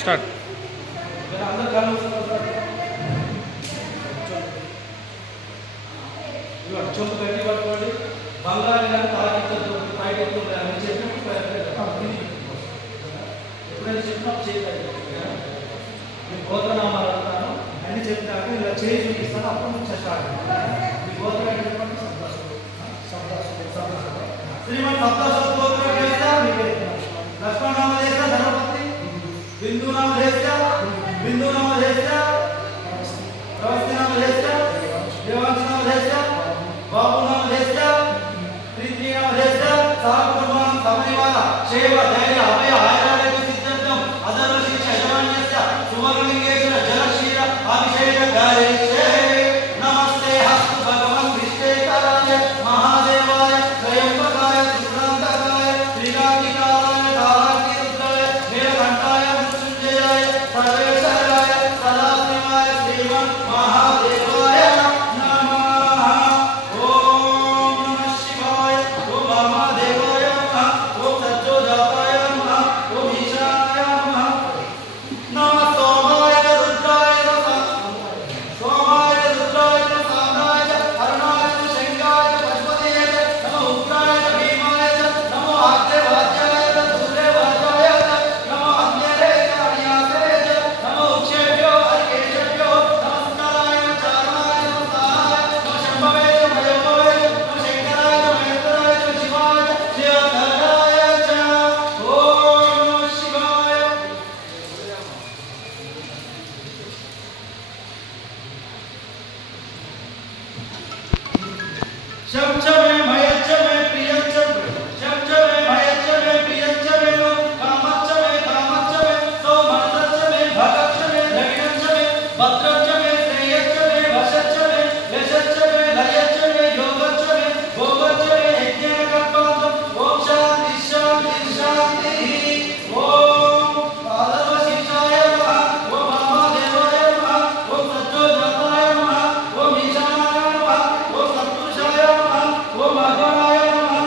Start. చొప్పు గట్టి పట్టుకోండి. బంగారు కానీ తాగితో బయట చెప్పినప్పుడు ఎప్పుడైనా చెప్పినప్పుడు చేయాలి. మీ గోత్రనామాలు అంటాను అన్ని చెప్పినాక ఇలా చేయి చూపిస్తాను. అప్పుడు నుంచి స్టార్ట్. మీ గోత్రం ఏంటి చెప్పండి. శ్రీమన్ సప్తాశ గోత్రం చేస్తా లక్ష్మణ నామ చేస్తా ధనపతి బిందు నామ చేస్తా బిందు నామ చేస్తా ప్రవస్తి నామ చేస్తా దేవాంశ నామ చేస్తా బాబు నామ చేస్తా ప్రీతి నామ చేస్తా సహకుటుంబం సమయవాల శైవ ధైర్య అభయ ఆయురారోగ్య సిద్ధాంతం అధర్వ శిక్ష యజమాన్యస్య సువర్ణలింగేశ్వర జలక్షీర అభిషేక గారేశే నమస్తే హస్తు భగవన్ విశ్వేశ్వరాయ మహాదేవాయ స్వయంభకాయ త్రిపురాంతకాయ త్రినాథికాయ కాలాగ్ని రుద్రాయ నీలకంఠాయ మృత్యుంజయాయ సర్వేశ్వరాయ సదాశివాయ శ్రీమన్ మహాదేవాయ నమః. ఓం నమః శివాయ. ఓం మహాదేవాయ నమః. ఓం సత్యోజాతాయ నమః. ఓం ఈశానాయ నమః. నమః సోమాయ రుద్రాయ నమః. సోమాయ రుద్రాయ సామ్రాయ అరుణాయ శంకాయ పశుపతయే నమః. ఉగ్రాయ భీమాయ నమో అగ్రవాద్యాయ సూర్యవాద్యాయ నమో అగ్నేయ కార్యాయ నమో ఉచ్చేభ్యో అర్కేశభ్యో నమస్కారాయ చారణాయ నమః. శంభవే మయోభవే శంకరాయ మహేశ్వరాయ శివాయ శివధరాయ చ. ఓం నమః శివాయ. शब्द में मयच्च में प्रियच्च शब्द में मयच्च में प्रियच्च में नो कामच्च में सोमच्च में भगच्च में दक्षिणच्च में भद्रच्च में श्रेयच्च में वशच्च में यशच्च में लयच्च में योगच्च में भोगच्च में यज्ञेन कल्पवन्तम्. ओम शांति शांति शांति. ओम पादव शिक्षाय नमः. ओम महादेवाय नमः. ओम सत्योजाताय नमः. ओम ईशानाय नमः. ओम सत्पुरुषाय नमः. ओम भगवानाय नमः.